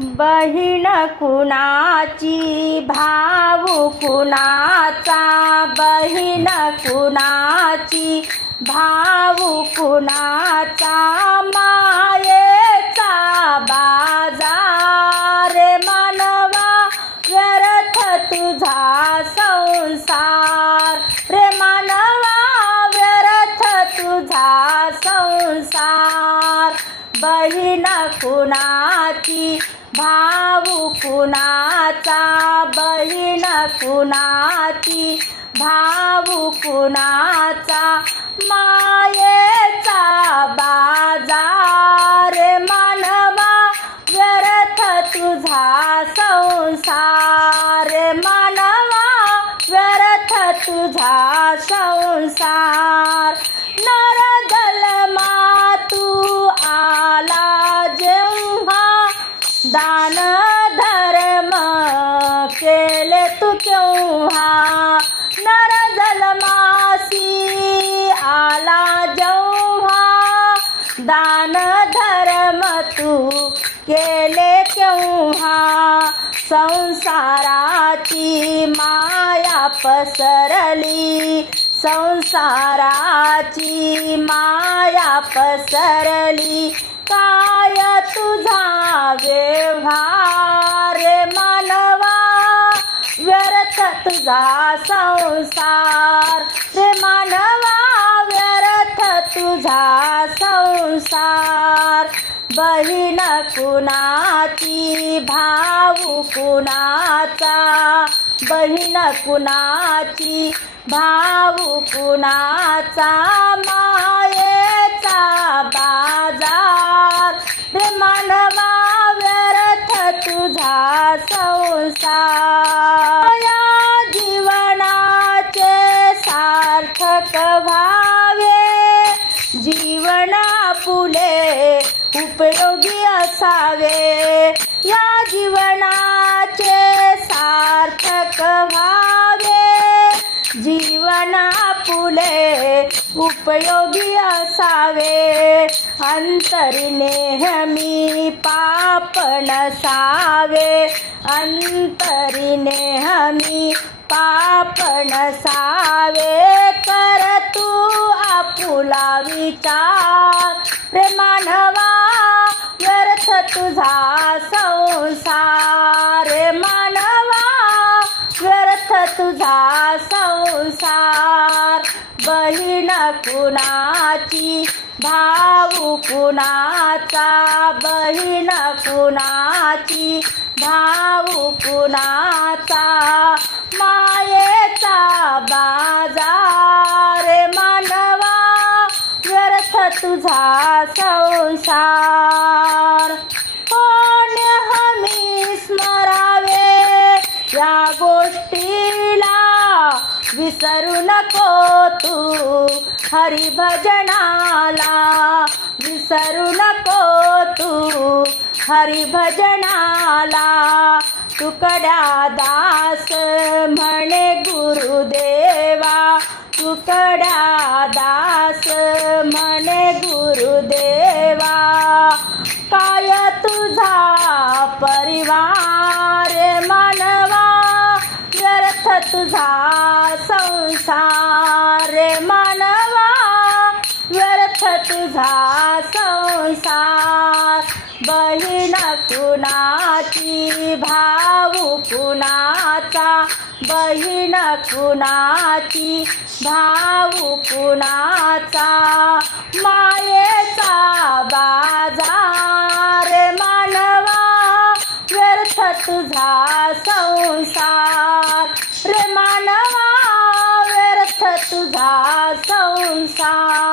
बहीण कुणाची भाऊ कुणाचा, बहीण कुणाची भाऊ कुणाचा, मायेचा बाजार मानवा व्यर्थ तुझा संसार, रे मानवा व्यर्थ तुझा संसार। बहीण कुणाची भाऊ कुणाचा, बहीण कुणाची भाऊ कुणाचा, मायेचा बाजार मानवा व्यर्थ तुझा संसार, मानवा व्यर्थ तुझा संसार। नर जन्मा तू आला जेव्हा, दान धर्म केले तू केव्हा, नर जन्मासी आला जेव्हा, दान धर्म तू केले केव्हा। संसाराची माया पसरली, संसाराची माया पसरली, काय तुझा व्यवहार मानवा व्यर्थ तुझा संसार, रे मानवा व्यर्थ तुझा संसार। बहीण कुणाची भाऊ कुणाचा, बहीण कुणाची भाऊ कुणाचा, मायेचा बाजार रे मानवा व्यर्थ तुझा संसार। या जीवनाचे सार्थक व्हावे, जीवन आपुले उपयोगी असावे, या जीवनाचे सार्थक व्हावे, जीवन आपुले उपयोगी असावे। अंतरी नेहमी पाप नसावे, अंतरी नेहमी पाप नसावे, कर तू आपुला विचार रे मानवा व्यर्थ तुझा संसार, रे मानवा व्यर्थ तुझा संसार। बहीण कुणाची भाऊ कुणाचा, बहीण कुणाची भाऊ कुणाचा, मायेचा बाजार मानवा व्यर्थ तुझा संसार। कोण हमी स्मरावे या गोष्टीला, विसरू नको तू हरिभजनाला, विसरू नको तू हरिभजनाला। तुकड्या दास म्हणे गुरुदेवा, तुकड्या दास म्हणे गुरुदेवा, काय तुझा परिवार मानवा व्यर्थ तुझा संसार, मानवा व्यर्थ तुझा संसार। बहीण कुणाची भाऊ कुणाचा, बहीण कुणाची भाऊ कुणाचा, मायेचा बाजार मानवा व्यर्थ तुझा संसार, रे मानवा व्यर्थ तुझा संसार।